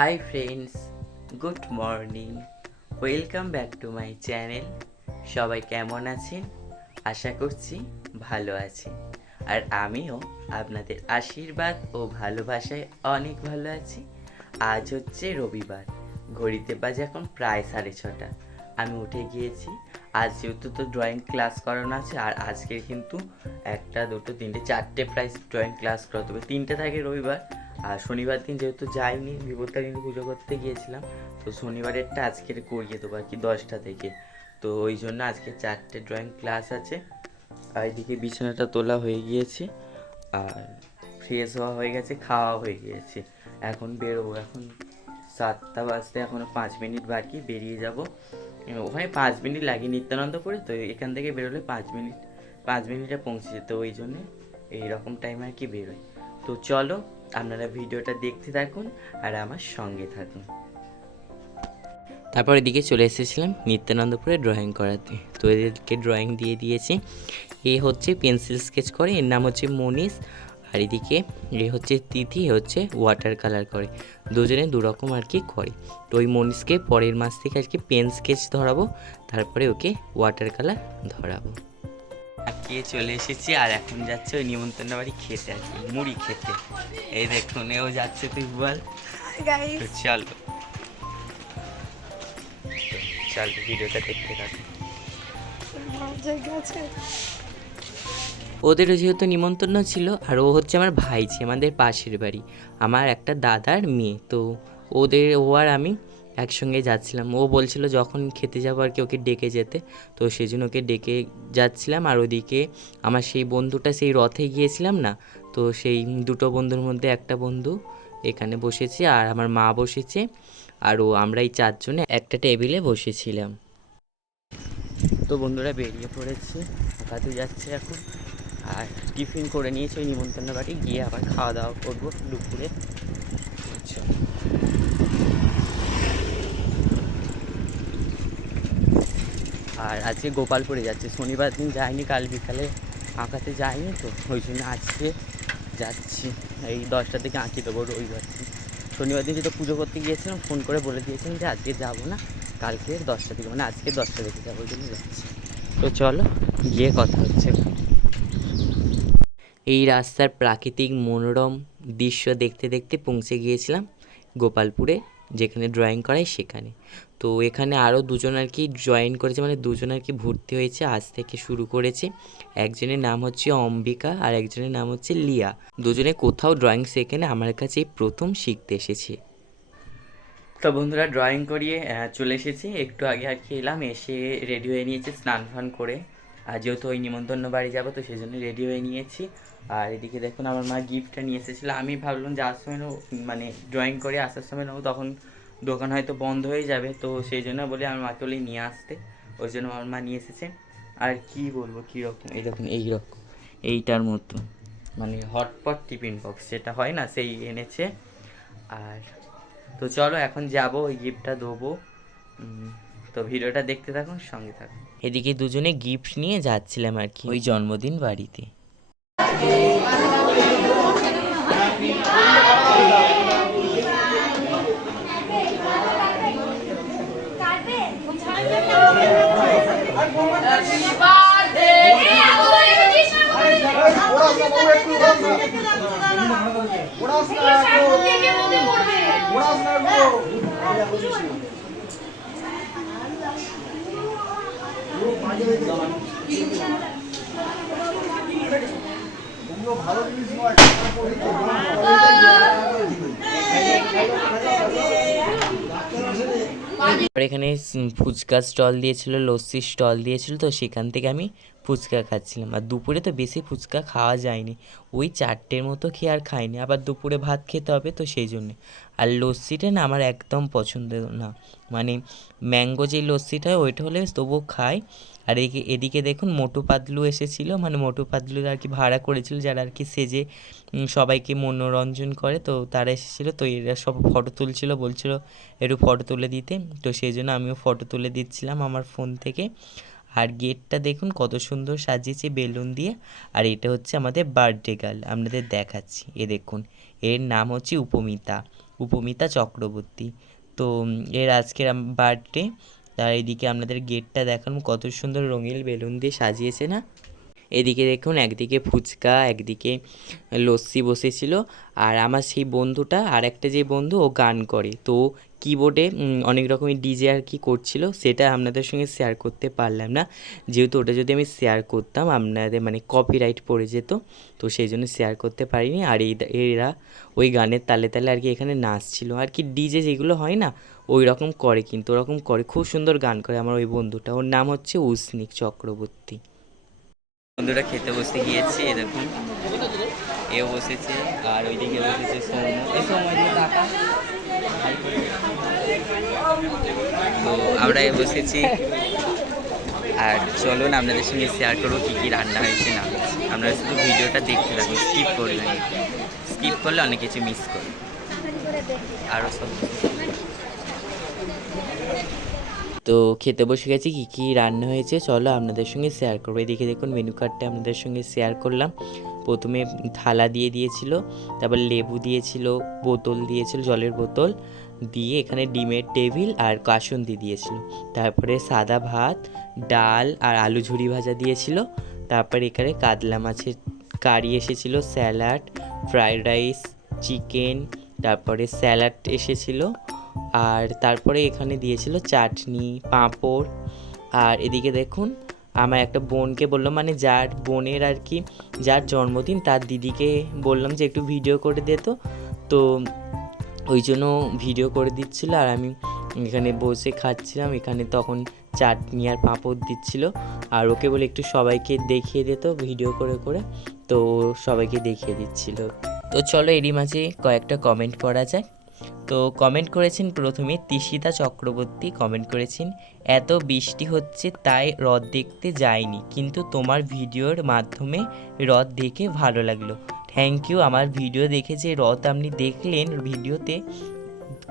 Hi friends, good morning. Welcome back to my channel. সবাই কেমন আছেন? আশা করছি ভালো আছেন। আর আমিও আপনাদের আশীর্বাদ ও ভালোবাসায় অনেক ভালো আছি। আজ হচ্ছে রবিবার, ঘড়িতে বাজে এখন প্রায় 6:30। আমি উঠে গিয়েছি। আজ যেহেতু তো ড্রয়িং ক্লাস করানো আছে, আর আজকের কিন্তু একটা দুটো তিনটে চারটে প্রায় ড্রয়িং ক্লাস করাতে হবে। তিনটে থাকে রবিবার, আর শনিবার দিন যেহেতু যাইনি, বিপত্তা কিন্তু পুজো করতে গিয়েছিলাম, তো শনিবারেরটা আজকের করিয়ে দেবো আর কি 10টা থেকে। তো ওই জন্য আজকে চারটে ড্রয়িং ক্লাস আছে। আর এদিকে বিছানাটা তোলা হয়ে গিয়েছে, আর ফ্রেশ হওয়া হয়ে গেছে, খাওয়া হয়ে গিয়েছে। এখন বেরোবো। এখন 7টা বাজতে এখনও 5 মিনিট বাকি, বেরিয়ে যাব। ওখানে 5 মিনিট লাগে নিত্যানন্দপুরে, তো এখান থেকে বেরোলে 5 মিনিটে পৌঁছে যেতে, ওই জন্যে এইরকম টাইম আর কি বেরোয়। তো চলো, আপনারা ভিডিওটা দেখতে থাকুন আর আমার সঙ্গে থাকুন। তারপর এদিকে চলে এসেছিলাম নিত্যানন্দপুরে ড্রয়িং করাতে। তো এদেরকে ড্রয়িং দিয়ে দিয়েছি। এ হচ্ছে পেন্সিল স্কেচ করে, এর নাম হচ্ছে মনীষ। আর এদিকে এ হচ্ছে তিথি, এ হচ্ছে ওয়াটার কালার করে। দুজনে দুরকম আর কি করে। তো ওই মনীষকে পরের মাস থেকে আজকে পেন স্কেচ ধরাবো, তারপরে ওকে ওয়াটার কালার ধরাবো। আজকে চলে এসেছি, আর এখন যাচ্ছে ওই নিমন্ত্রণ বাড়ি খেতে আর কি, মুড়ি খেতে। এই দেখুন, এও যাচ্ছে, তুই বল। তো চলো চলো ভিডিওটা দেখতে থাকুন। ওদেরও যেহেতু নিমন্ত্রণ ছিল, আর ও হচ্ছে আমার ভাইঝি, আমাদের পাশের বাড়ি, আমার একটা দাদার মেয়ে। তো ও আর আমি একসঙ্গে যাচ্ছিলাম। ও বলছিল যখন খেতে যাবো আর কি ওকে ডেকে যেতে, তো সেই জন্য ওকে ডেকে যাচ্ছিলাম। আর ওদিকে আমার সেই বন্ধুটা, সেই রথে গিয়েছিলাম না, তো সেই দুটো বন্ধুর মধ্যে একটা বন্ধু এখানে বসেছে, আর আমার মা বসেছে, আর আমরা এই চারজনে একটা টেবিলে বসেছিলাম। তো বন্ধুরা বেরিয়ে পড়েছে, কাজে যাচ্ছে এখন। আর টিফিন করে নিয়েছি ওই নিমন্ত্রণ বাড়ি গিয়ে, আবার খাওয়া দাওয়া করবো দুপুরে। আচ্ছা, আর আজকে গোপালপুরে যাচ্ছে, শনিবার দিন যাইনি, কাল বিকালে আঁকাতে যাইনি, তো ওই জন্য আজকে যাচ্ছি। এই 10টা থেকে আঁকি দেবো রবিবার দিন। শনিবার দিন যেহেতু পুজো করতে গিয়েছিলাম, ফোন করে বলে দিয়েছিলাম যে আজকে যাবো না, কালকে 10টা থেকে, মানে আজকে 10টা থেকে যাবো, ওই জন্য যাচ্ছি। তো চলো গিয়ে কথা হচ্ছে। এই রাস্তার প্রাকৃতিক মনোরম দৃশ্য দেখতে দেখতে পৌঁছে গিয়েছিলাম গোপালপুরে, যেখানে ড্রয়িং করাই সেখানে। তো এখানে আরও দুজন আর কি জয়েন করেছে, মানে দুজন আর কি ভর্তি হয়েছে, আজ থেকে শুরু করেছে। একজনের নাম হচ্ছে অম্বিকা, আর একজনের নাম হচ্ছে লিয়া। দুজনে কোথাও ড্রয়িং শেখে না, আমার কাছে প্রথম শিখতে এসেছে। তো বন্ধুরা ড্রয়িং করিয়ে চলে এসেছি, একটু আগে আর কি এলাম, এসে রেডি হয়ে নিয়েছি স্নান ফান করে। আর যেহেতু ওই নিমন্ত্রণ বাড়ি যাবো, তো সেই জন্য রেডি হয়ে নিয়েছি। আর এদিকে দেখুন, আমার মা গিফটটা নিয়ে এসেছিলো। আমি ভাবলাম যাওয়ার সময় নেবো, মানে ড্রয়িং করে আসার সময় নেবো, তখন দোকান হয়তো বন্ধ হয়ে যাবে, তো সেই জন্য বলে আমার মাকে বলি নিয়ে আসতে, ওই জন্য আমার মা নিয়ে এসেছে। আর কি বলবো, কীরকম, এই দেখুন এইরকম, এইটার মতো, মানে হটপট টিফিন বক্স যেটা হয় না, সেই এনেছে। আর তো চলো এখন যাব, ওই গিফটটা দেবো। তো ভিডিওটা দেখতে থাকুন, সঙ্গে থাকুন। এদিকে দুজনে গিফট নিয়ে যাচ্ছিলাম আর কি ওই জন্মদিন বাড়িতে। ভালো জিনিস নয়। এখানে ফুচকা স্টল দিয়েছিল, লস্যির স্টল দিয়েছিল, তো সেখান থেকে আমি ফুচকা খাচ্ছিলাম। আর দুপুরে তো বেশি ফুচকা খাওয়া যায়নি, ওই 4টের মতো খেয়ে আর খাইনি, আবার দুপুরে ভাত খেতে হবে, তো সেই জন্যে। আর লস্যিটা না আমার একদম পছন্দ না, মানে ম্যাঙ্গো যে লস্যিটা হয় ওইটা হলে তবুও খাই। আর এদিকে দেখুন মোটু পাতলু এসেছিলো, মানে মোটু পাতলু আর কি ভাড়া করেছিল, যারা আর কি সেজে সবাইকে মনোরঞ্জন করে, তো তারা এসেছিলো। তো এরা সব ফটো তুলছিল, বলছিল একটু ফটো তুলে দিতে, তো সেই জন্য আমিও ফটো তুলে দিচ্ছিলাম আমার ফোন থেকে। আর গেটটা দেখুন কত সুন্দর সাজিয়েছে বেলুন দিয়ে। আর এটা হচ্ছে আমাদের বার্থডে গার্ল, আপনাদের দেখাচ্ছি, এ দেখুন, এর নাম হচ্ছে উপমিতা। উপমিতা চক্রবর্তী। তো এর আজকের বার্থডে। তার এদিকে আপনাদের গেটটা দেখানো, কত সুন্দর রঙিন বেলুন দিয়ে সাজিয়েছে না। এদিকে দেখুন, একদিকে ফুচকা, একদিকে লস্যি বসেছিল। আর আমার সেই বন্ধুটা, আর একটা যে বন্ধু, ও গান করে, তো কিবোর্ডে অনেক রকমের ডিজে আর কি করছিল, সেটা আপনাদের সঙ্গে শেয়ার করতে পারলাম না, যেহেতু ওটা যদি আমি শেয়ার করতাম আপনাদের মানে কপিরাইট পড়ে যেত, তো সেই জন্য শেয়ার করতে পারিনি। আর এরা ওই গানের তালে তালে আর কি এখানে নাচছিল আর কি, ডিজে যেগুলো হয় না ওই রকম করে, কিন্তু ওরকম করে, খুব সুন্দর গান করে আমার ওই বন্ধুটা, ওর নাম হচ্ছে উস্নিক চক্রবর্তী। বন্ধুরা খেতে বসে গিয়েছে, এরকম এও বসেছে, আর ওইদিকে বসেছে তো আমরা বসেছি। আর চলুন আপনাদের সঙ্গে শেয়ার করবো কী কী রান্না হয়েছে না হয়েছে। আপনারা শুধু ভিডিওটা দেখতে থাকুন, স্কিপ করবেন, স্কিপ করলে অনেক কিছু মিস করবেন। আরও সব তো খেতে বসে গেছি, কী কী রান্না হয়েছে চলো আপনাদের সঙ্গে শেয়ার করবো। এদিকে দেখুন মেনু কার্ডটা আপনাদের সঙ্গে শেয়ার করলাম। প্রথমে থালা দিয়ে দিয়েছিল, তারপর লেবু দিয়েছিল, বোতল দিয়েছিল, জলের বোতল দিয়ে এখানে ডিমের টেবিল আর কাসুন্দি দিয়েছিল। তারপরে সাদা ভাত, ডাল আর আলু ঝুরি ভাজা দিয়েছিল। তারপর এখানে কাতলা মাছের কারি এসেছিল, স্যালাড, ফ্রায়েড রাইস, চিকেন, তারপরে স্যালাড এসেছিল। আর তারপরে এখানে দিয়েছিল চাটনি, পাঁপড়। আর এদিকে দেখুন, আমার একটা বোনকে বললাম, মানে যার বোনের আর কি যার জন্মদিন, তার দিদিকে বললাম যে একটু ভিডিও করে দে, তো ওই জন্য ভিডিও করে দিচ্ছিলো। আর আমি এখানে বসে খাচ্ছিলাম, এখানে তখন চাটনি আর পাঁপড় দিচ্ছিল। আর ওকে বলে একটু সবাইকে দেখিয়ে দিত ভিডিও করে করে, তো সবাইকে দেখিয়ে দিচ্ছিল। তো চলো এরই মাঝে কয়েকটা কমেন্ট পড়া যায়। তো কমেন্ট করেছেন প্রথমে তিশিতা চক্রবর্তী, কমেন্ট করেছেন, এত বৃষ্টি হচ্ছে তাই হ্রদ দেখতে যাইনি, কিন্তু তোমার ভিডিওর মাধ্যমে হ্রদ দেখে ভালো লাগলো। থ্যাংক ইউ, আমার ভিডিও দেখে যে হ্রদ আপনি দেখলেন ভিডিওতে,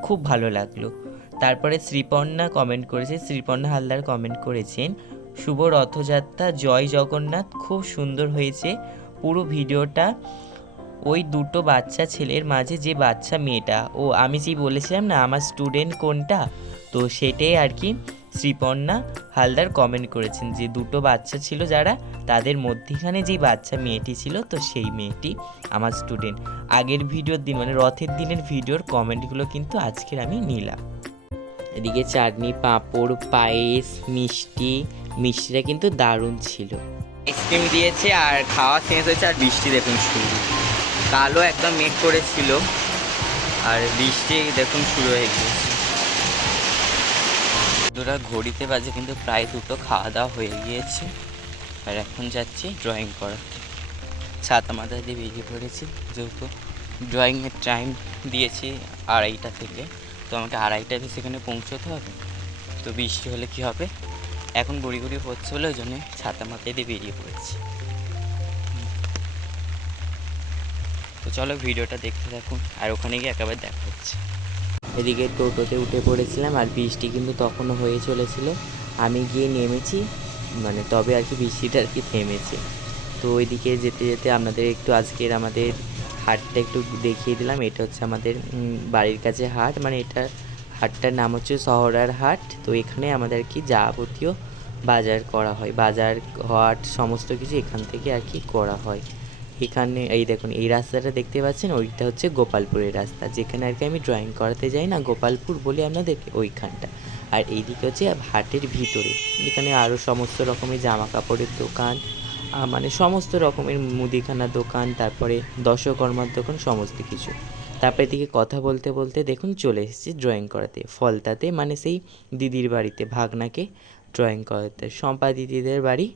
খুব ভালো লাগলো। তারপরে শ্রীপর্ণা কমেন্ট করেছে, শ্রীপর্ণা হালদার কমেন্ট করেছেন, শুভ রথযাত্রা, জয় জগন্নাথ, খুব সুন্দর হয়েছে পুরো ভিডিওটা। ওই দুটো বাচ্চা ছেলের মাঝে যে বাচ্চা মেয়েটা, ও আমি যেই বলেছিলাম না আমার স্টুডেন্ট কোনটা, তো সেটাই আর কি শ্রীপর্ণা হালদার কমেন্ট করেছেন, যে দুটো বাচ্চা ছিল যারা, তাদের মধ্যেখানে যেই বাচ্চা মেয়েটি ছিল, তো সেই মেয়েটি আমার স্টুডেন্ট। আগের ভিডিওর দিন মানে রথের দিনের ভিডিওর কমেন্টগুলো কিন্তু আজকের আমি নিলাম। এদিকে চাটনি, পাঁপড়, পায়েস, মিষ্টিটা কিন্তু দারুণ ছিল। আইসক্রিম দিয়েছে আর খাওয়া শেষ হয়েছে, আর বৃষ্টি দেখুন শুরু, কালো একদম মেঘ করেছিল আর বৃষ্টি দেখুন শুরু হয়ে গিয়েছে। দুরা ঘড়িতে বাজে কিন্তু প্রায় দুটো, খাওয়া দাওয়া হয়ে গিয়েছে। আর এখন যাচ্ছি ড্রয়িং করাতে, ছাতা মাথা দিয়ে বেরিয়ে পড়েছি, যেহেতু ড্রয়িংয়ের টাইম দিয়েছি 2:30 থেকে, তো আমাকে 2:30 সেখানে পৌঁছতে হবে। তো বৃষ্টি হলে কী হবে, এখন গুড়ি গুড়ি হচ্ছে বলে ওই জন্যে ছাতা মাথায় দিয়ে বেরিয়ে পড়েছি। তো চলো ভিডিওটা দেখতে থাকুন, আর ওখানে গিয়ে একেবারে দেখা হচ্ছে। এদিকে টোটোতে উঠে পড়েছিলাম, আর বৃষ্টি কিন্তু তখনও হয়ে চলেছিল। আমি গিয়ে নেমেছি, মানে তবে আর কি বৃষ্টিটা আর কি থেমেছে। তো ওইদিকে যেতে যেতে আপনাদের একটু আজকের আমাদের হাটটা একটু দেখিয়ে দিলাম। এটা হচ্ছে আমাদের বাড়ির কাছে হাট, মানে এটা হাটটার নাম হচ্ছে শহরার হাট। তো এখানে আমাদের আর কি যাবতীয় বাজার করা হয়, বাজার হাট সমস্ত কিছু এখান থেকে আর কি করা হয়। এখানে এই দেখুন, এই রাস্তাটা দেখতে পাচ্ছেন, ওইটা হচ্ছে গোপালপুরের রাস্তা, যেখানে আর কি আমি ড্রয়িং করাতে যাই না, গোপালপুর বলি আপনাদেরকে, ওইখানটা। আর এইদিকে হচ্ছে হাটের ভিতরে, এখানে আরও সমস্ত রকমের জামা কাপড়ের দোকান, মানে সমস্ত রকমের মুদিখানার দোকান, তারপরে দশকর্মার দোকান, সমস্ত কিছু। তারপরে এদিকে কথা বলতে বলতে দেখুন চলে এসেছি ড্রয়িং করাতে ফলতাতে, মানে সেই দিদির বাড়িতে, ভাগনাকে ড্রয়িং করাতে, শম্পা দিদিদের বাড়ি।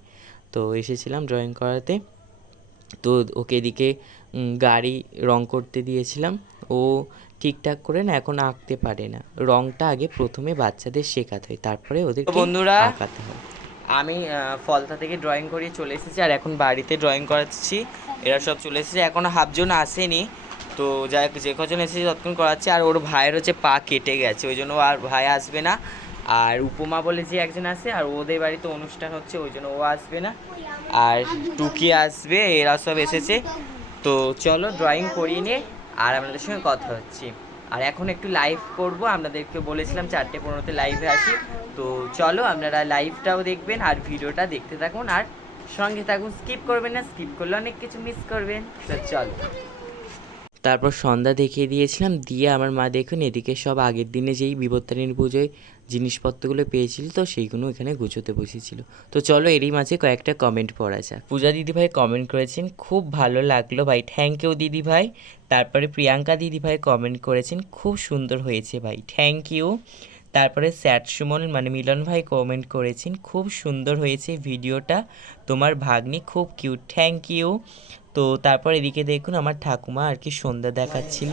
তো এসেছিলাম ড্রয়িং করাতে। তো ওকে এদিকে গাড়ি রং করতে দিয়েছিলাম, ও ঠিকঠাক করে না এখন আঁকতে পারে না। রংটা আগে প্রথমে বাচ্চাদের শেখাতে হয়, তারপরে ওদের বন্ধুরা আঁকাতে হয়। আমি ফলতা থেকে ড্রয়িং করিয়ে চলে এসেছি, আর এখন বাড়িতে ড্রয়িং করাচ্ছি। এরা সব চলে এসেছে, এখনও হাফজন আসেনি, তো যাই যে কজন এসেছে ততক্ষণ করাচ্ছি। আর ওর ভাইয়ের হচ্ছে পা কেটে গেছে, ওই জন্য আর ভাই আসবে না। আর উপমা বলে যে একজন আসে, আর ওদের বাড়িতে অনুষ্ঠান হচ্ছে, ওই জন্য ও আসবে না। আর টুকি আসবে, এরা সব এসেছে। তো চলো ড্রয়িং করিয়ে নিয়ে আর আপনাদের সঙ্গে কথা হচ্ছে। আর এখন একটু লাইভ করব, আপনাদেরকে বলেছিলাম 4:15-তে লাইভে আসি। তো চলো আপনারা লাইভটাও দেখবেন আর ভিডিওটা দেখতে থাকুন আর সঙ্গে থাকুন, স্কিপ করবেন না, স্কিপ করলে অনেক কিছু মিস করবেন। তো চলো। তারপর সন্ধ্যা দেখিয়ে দিয়েছিলাম, দিয়ে আমার মা দেখুন এদিকে সব আগের দিনে যেই বিপত্তারিণী পুজোয় জিনিসপত্রগুলো পেয়েছিল তো সেইগুলো এখানে গুছোতে বসেছিল। তো চলো এরই মাঝে কয়েকটা কমেন্ট পড়া যাক। পূজা দিদিভাই কমেন্ট করেছেন খুব ভালো লাগলো ভাই, থ্যাংক ইউ দিদিভাই। তারপরে প্রিয়াঙ্কা দিদিভাই কমেন্ট করেছেন খুব সুন্দর হয়েছে ভাই, থ্যাংক ইউ। তারপরে স্যাট সুমন মানে মিলন ভাই কমেন্ট করেছেন খুব সুন্দর হয়েছে ভিডিওটা, তোমার ভাগ্নি খুব কিউট, থ্যাংক ইউ। তো তারপর এদিকে দেখুন আমার ঠাকুমা আর কি সন্ধ্যা দেখাচ্ছিল।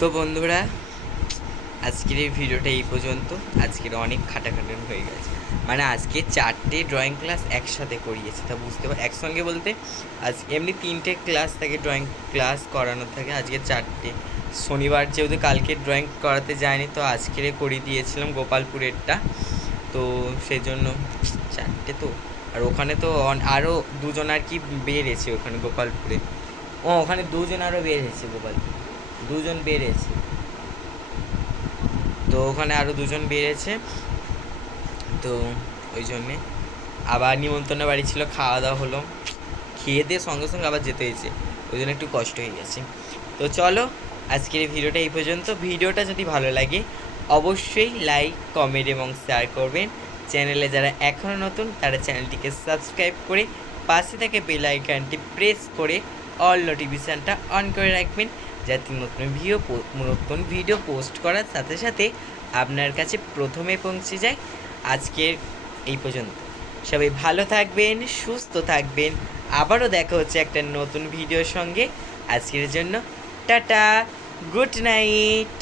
তো বন্ধুরা আজকের এই ভিডিওটা এই পর্যন্ত। আজকের অনেক খাটাখাটুনি হয়ে গেছে, মানে আজকে 4টে ড্রয়িং ক্লাস একসাথে করিয়েছে, তা বুঝতে পার একসঙ্গে বলতে আজ এমনি 3টে ক্লাস থাকে, ড্রয়িং ক্লাস করানো থাকে, আজকে 4টে। শনিবার যেহেতু কালকে ড্রয়িং করাতে যায়নি তো আজকের করিয়ে দিয়েছিলাম গোপালপুরেরটা, তো সেই জন্য 4টে। তো আর ওখানে তো আরও দুজন আর কি বেড়েছে ওখানে গোপালপুরে, ওখানে দুজন আরও বেড়েছে, গোপালপুরে দুজন বেড়েছে, তো ওখানে আরও দুজন বেড়েছে, তো ওই জন্যে আবার নিমন্ত্রণ বাড়ি ছিল, খাওয়া দাওয়া হলো, খেয়ে দিয়ে সঙ্গে সঙ্গে আবার যেতে হয়েছে, ওই জন্য একটু কষ্ট হয়ে গেছে। তো চলো আজকের এই ভিডিওটা এই পর্যন্ত। ভিডিওটা যদি ভালো লাগে অবশ্যই লাইক কমেন্ট এবং শেয়ার করবেন। চ্যানেলে যারা এখনও নতুন তারা চ্যানেলটিকে সাবস্ক্রাইব করে পাশে থেকে বেল আইকনটি প্রেস করে অল নোটিফিকেশানটা অন করে রাখবেন, যাতে নতুন ভিডিও পোস্ট করার সাথে সাথে আপনার কাছে প্রথমে পৌঁছে যায়। আজকের এই পর্যন্ত, সবাই ভালো থাকবেন, সুস্থ থাকবেন, আবারও দেখা হচ্ছে একটা নতুন ভিডিওর সঙ্গে। আজকের জন্য টাটা, গুড নাইট।